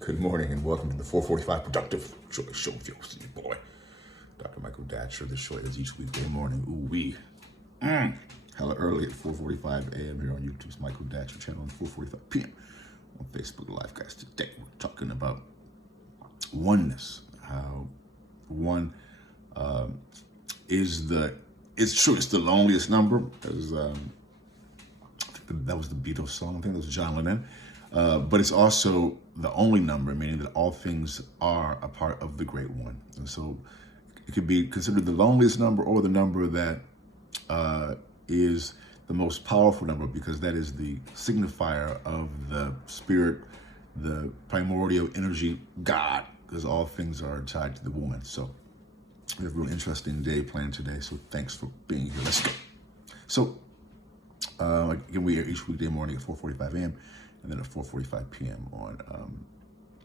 Good morning and welcome to the 445 Productive Choice Show with your boy, Dr. Michael Datcher. The show is each weekday morning. Hella early at 4:45 a.m. here on YouTube's Michael Datcher channel and 4:45 p.m. on Facebook Live. Guys, today we're talking about oneness. How one it's true, it's the loneliest number. As that was the Beatles song. I think that was John Lennon. But it's also the only number, meaning that all things are a part of the Great One. And so it could be considered the loneliest number or the number that is the most powerful number, because that is the signifier of the spirit, the primordial energy, God, because all things are tied to the woman. So we have a really interesting day planned today. So thanks for being here. Let's go. So again, we are each weekday morning at 4:45 a.m. and then at 4:45 p.m. on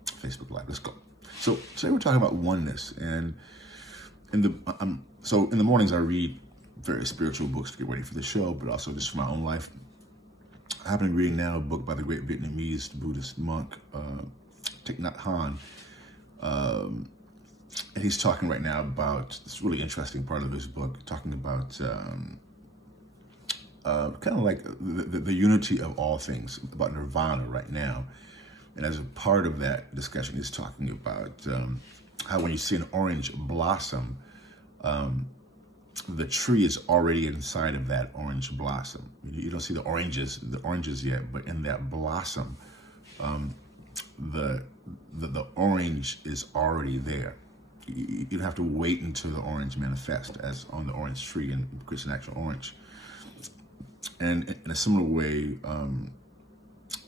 Facebook Live. Let's go. So today we're talking about oneness, and in the mornings I read various spiritual books to get ready for the show, but also just for my own life. I happen to be reading now a book by the great Vietnamese Buddhist monk Thich Nhat Hanh, and he's talking right now about this really interesting part of his book, talking about kind of like the unity of all things, about nirvana right now. And as a part of that discussion, he's talking about how when you see an orange blossom, the tree is already inside of that orange blossom. You don't see the oranges yet, but in that blossom, the orange is already there. You don't have to wait until the orange manifests as on the orange tree and creates an actual orange. And in a similar way,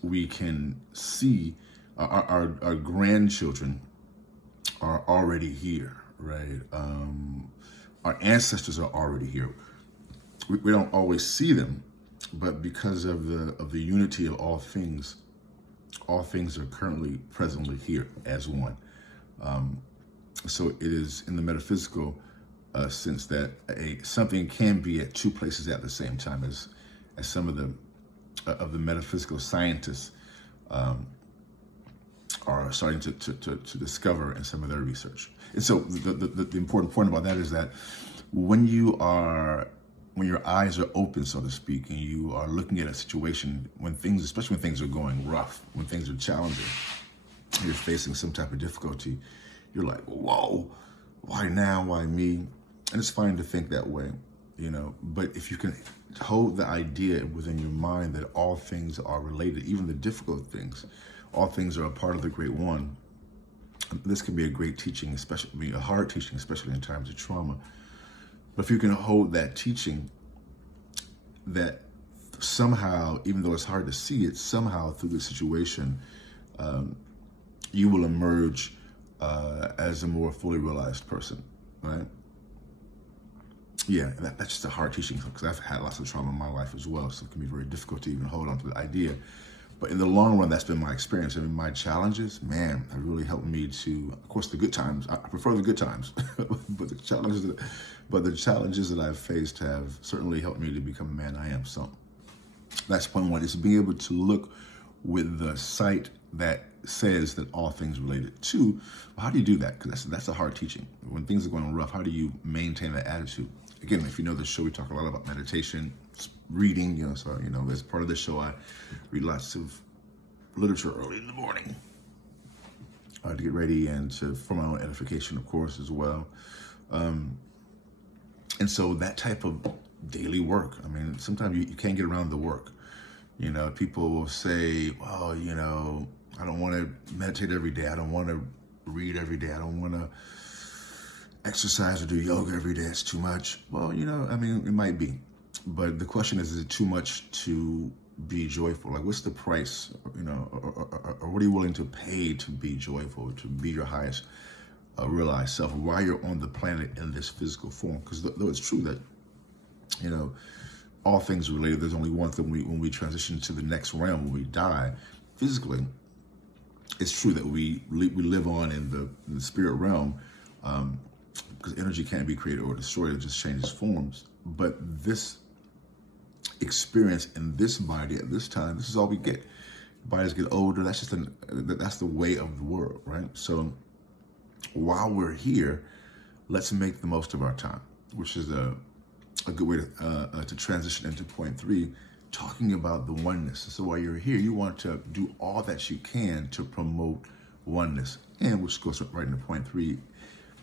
we can see our grandchildren are already here, right? Our ancestors are already here. We don't always see them, but because of the unity of all things are currently presently here as one. So it is in the metaphysical sense that something can be at two places at the same time, as some of the metaphysical scientists are starting to discover in some of their research. And so the important point about that is that when your eyes are open, so to speak, and you are looking at a situation especially when things are going rough, when things are challenging, you're facing some type of difficulty, you're like, whoa, why now? Why me? And it's fine to think that way, but if you can hold the idea within your mind that all things are related, even the difficult things, all things are a part of the Great One, this can be a great teaching, especially a hard teaching, especially in times of trauma. But if you can hold that teaching, that somehow, even though it's hard to see it, somehow through the situation, you will emerge as a more fully realized person, right? Yeah, that's just a hard teaching, because I've had lots of trauma in my life as well, so it can be very difficult to even hold on to the idea. But in the long run, that's been my experience. I mean, my challenges, man, have really helped me to, of course, the good times. I prefer the good times, but the challenges that I've faced have certainly helped me to become the man I am. So that's point one, is being able to look with the sight that says that all things related. Two, how do you do that? Because that's a hard teaching. When things are going rough, how do you maintain that attitude? Again, if you know the show, we talk a lot about meditation, reading, so, as part of the show, I read lots of literature early in the morning to get ready and for my own edification, of course, as well. And so that type of daily work, I mean, sometimes you can't get around the work. People will say, well, I don't want to meditate every day. I don't want to read every day. I don't want to exercise or do yoga every day. It's too much. Well, it might be. But the question is it too much to be joyful? Like, what's the price, or what are you willing to pay to be joyful, to be your highest realized self while you're on the planet in this physical form? Because though it's true that, all things are related, there's only one thing when we transition to the next realm, when we die physically, it's true that we live on in the spirit realm, because energy can't be created or destroyed, it just changes forms. But this experience in this body at this time, this is all we get. bodies get older. That's just that's the way of the world, right? So while we're here, let's make the most of our time, which is a good way to transition into point 3, talking about the oneness. So while you're here, you want to do all that you can to promote oneness, and which goes right into point 3,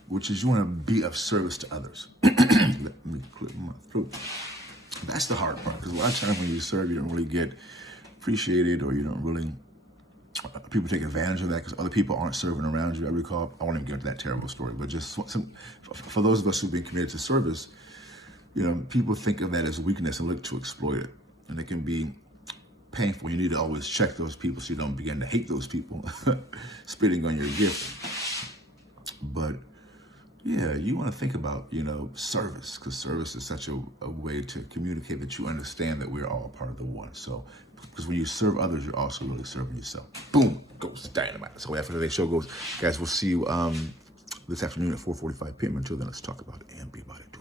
which is you want to be of service to others. Let me clear my throat. That's the hard part, because a lot of times when you serve, you don't really get appreciated, or you don't really, people take advantage of that because other people aren't serving around you. I recall, I won't even get into that terrible story, but just for those of us who've been committed to service, people think of that as weakness and look to exploit it. And it can be painful. You need to always check those people so you don't begin to hate those people spitting on your gift. But yeah, you want to think about, service, because service is such a way to communicate that you understand that we're all part of the one. So, because when you serve others, you're also really serving yourself. Boom, goes dynamite. So after today's show goes, guys, we'll see you this afternoon at 4:45 p.m. Until then, let's talk about it and be about it.